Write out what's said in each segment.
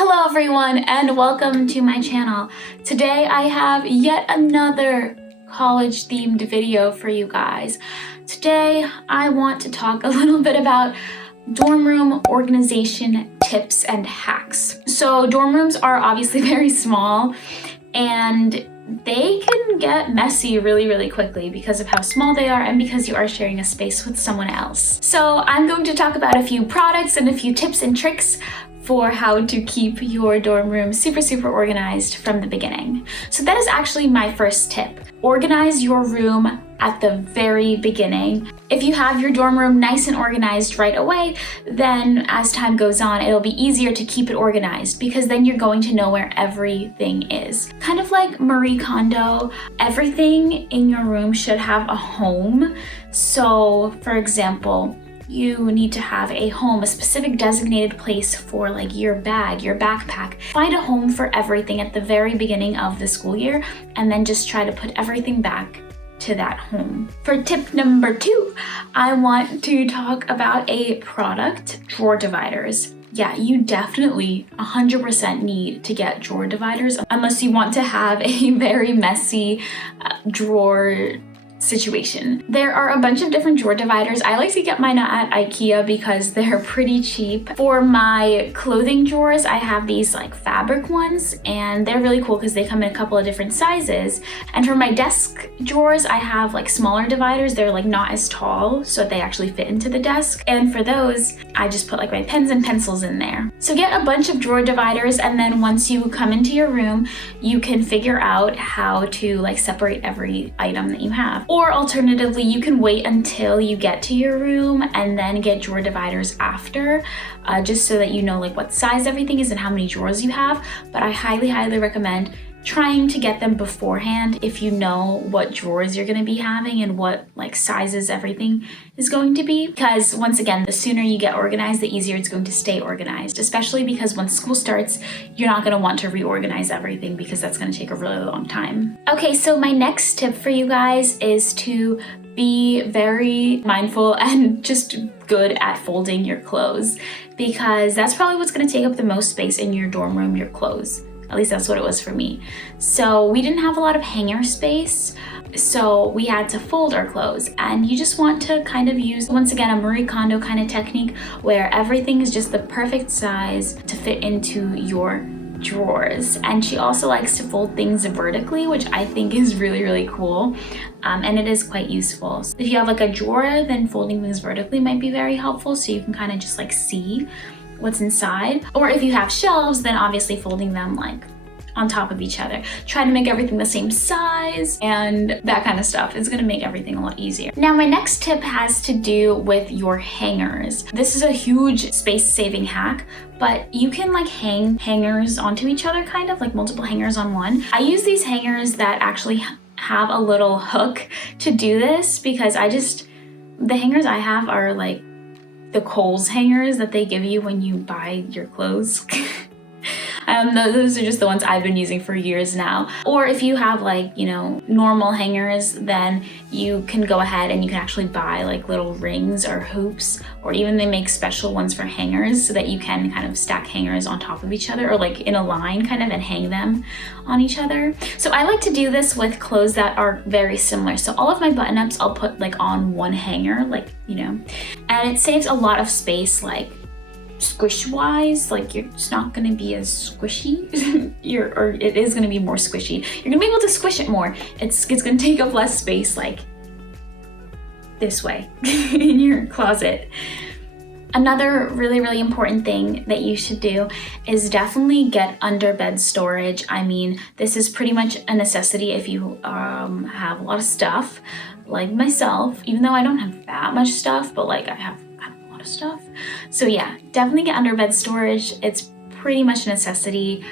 Hello everyone and welcome to my channel. Today I have yet another college themed video for you guys. Today I want to talk a little bit about dorm room organization tips and hacks. So dorm rooms are obviously very small and they can get messy really quickly because of how small they are and because you are sharing a space with someone else. So I'm going to talk about a few products and a few tips and tricks for how to keep your dorm room super organized from the beginning. So that is actually my first tip. Organize your room at the very beginning. If you have your dorm room nice and organized right away, then as time goes on, it'll be easier to keep it organized because then you're going to know where everything is. Kind of like Marie Kondo, everything in your room should have a home. So for example, you need to have a home, a specific designated place for like your bag, your backpack. Find a home for everything at the very beginning of the school year and then just try to put everything back to that home. For tip number 2, I want to talk about a product, drawer dividers. Yeah, you definitely 100% need to get drawer dividers unless you want to have a very messy drawer situation. There are a bunch of different drawer dividers. I like to get mine at IKEA because they're pretty cheap. For my clothing drawers, I have these like fabric ones and they're really cool because they come in a couple of different sizes. And for my desk drawers, I have like smaller dividers. They're like not as tall, so they actually fit into the desk. And for those, I just put like my pens and pencils in there. So get a bunch of drawer dividers, and then once you come into your room, you can figure out how to like separate every item that you have. Or alternatively, you can wait until you get to your room and then get drawer dividers after, just so that you know like what size everything is and how many drawers you have. But I highly recommend trying to get them beforehand if you know what drawers you're going to be having and what like sizes everything is going to be, because once again, the sooner you get organized, the easier it's going to stay organized, especially because when school starts, you're not going to want to reorganize everything because that's going to take a really long time. Okay, so my next tip for you guys is to be very mindful and just good at folding your clothes, because that's probably what's going to take up the most space in your dorm room, your clothes. At least that's what it was for me. So we didn't have a lot of hanger space, so we had to fold our clothes. And you just want to kind of use, once again, a Marie Kondo kind of technique where everything is just the perfect size to fit into your drawers. And she also likes to fold things vertically, which I think is really cool. And it is quite useful. So if you have like a drawer, then folding things vertically might be very helpful, so you can kind of just like see what's inside. Or if you have shelves, then obviously folding them like on top of each other. Try to make everything the same size and that kind of stuff. It's gonna make everything a lot easier. Now my next tip has to do with your hangers. This is a huge space-saving hack, but you can like hang hangers onto each other, kind of like multiple hangers on one. I use these hangers that actually have a little hook to do this because the hangers I have are like the Kohl's hangers that they give you when you buy your clothes. Those are just the ones I've been using for years now. Or if you have like, you know, normal hangers, then you can go ahead and you can actually buy like little rings or hoops, or even they make special ones for hangers so that you can kind of stack hangers on top of each other or like in a line kind of and hang them on each other. So I like to do this with clothes that are very similar. So all of my button-ups I'll put like on one hanger, like, you know, and it saves a lot of space, like squish wise, like you're just not gonna be as squishy. Or it is gonna be more squishy. You're gonna be able to squish it more. It's gonna take up less space, like this way in your closet. Another really important thing that you should do is definitely get underbed storage. I mean, this is pretty much a necessity if you have a lot of stuff, like myself, even though I don't have that much stuff, but like I have a lot of stuff. So yeah, definitely get underbed storage. It's pretty much a necessity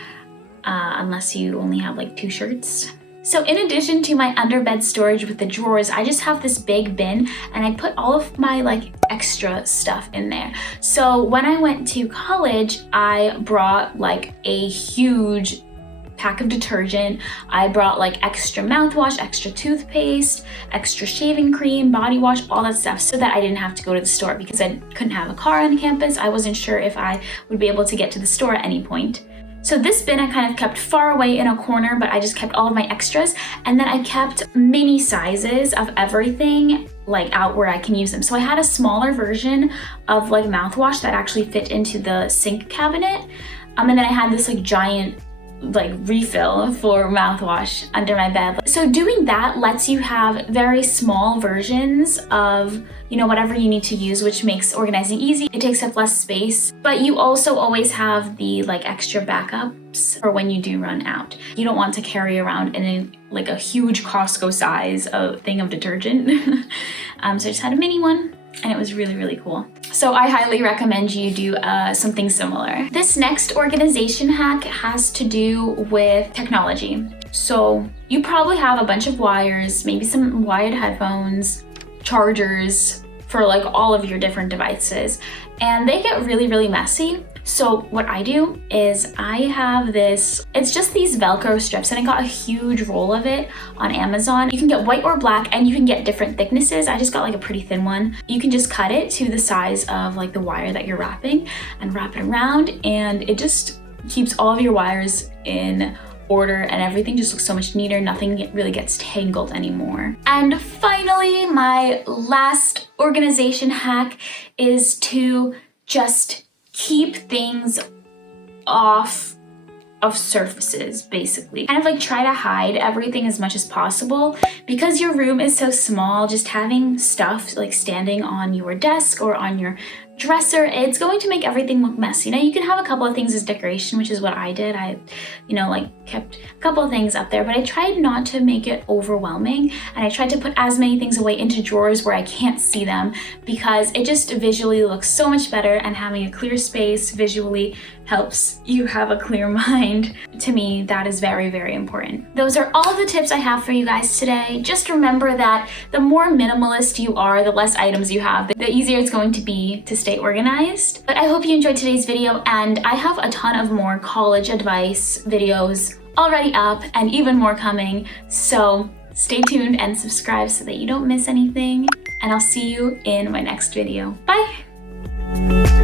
unless you only have like 2 shirts. So in addition to my underbed storage with the drawers, I just have this big bin and I put all of my like extra stuff in there. So when I went to college, I brought like a huge pack of detergent. I brought like extra mouthwash, extra toothpaste, extra shaving cream, body wash, all that stuff, so that I didn't have to go to the store because I couldn't have a car on campus. I wasn't sure if I would be able to get to the store at any point. So this bin I kind of kept far away in a corner, but I just kept all of my extras. And then I kept mini sizes of everything like out where I can use them. So I had a smaller version of like mouthwash that actually fit into the sink cabinet. And then I had this like giant like refill for mouthwash under my bed. So doing that lets you have very small versions of, you know, whatever you need to use, which makes organizing easy. It takes up less space, but you also always have the like extra backups for when you do run out. You don't want to carry around like a huge Costco size thing of detergent. So I just had a mini one, and it was really, really cool. So I highly recommend you do something similar. This next organization hack has to do with technology. So you probably have a bunch of wires, maybe some wired headphones, chargers for like all of your different devices, and they get really, really messy. So what I do is I have this, it's just these Velcro strips, and I got a huge roll of it on Amazon. You can get white or black, and you can get different thicknesses. I just got like a pretty thin one. You can just cut it to the size of like the wire that you're wrapping and wrap it around, and it just keeps all of your wires in order, and everything just looks so much neater. Nothing really gets tangled anymore. And finally, my last organization hack is to just keep things off of surfaces, basically. Kind of like try to hide everything as much as possible. Because your room is so small, just having stuff like standing on your desk or on your dresser, it's going to make everything look messy. Now you can have a couple of things as decoration, which is what I did. I, you know, like kept a couple of things up there, but I tried not to make it overwhelming, and I tried to put as many things away into drawers where I can't see them, because it just visually looks so much better, and having a clear space visually helps you have a clear mind. To me, that is very, very important. Those are all the tips I have for you guys today. Just remember that the more minimalist you are, the less items you have, the easier it's going to be to stay organized. But I hope you enjoyed today's video, and I have a ton of more college advice videos already up and even more coming. So stay tuned and subscribe so that you don't miss anything, and I'll see you in my next video. Bye!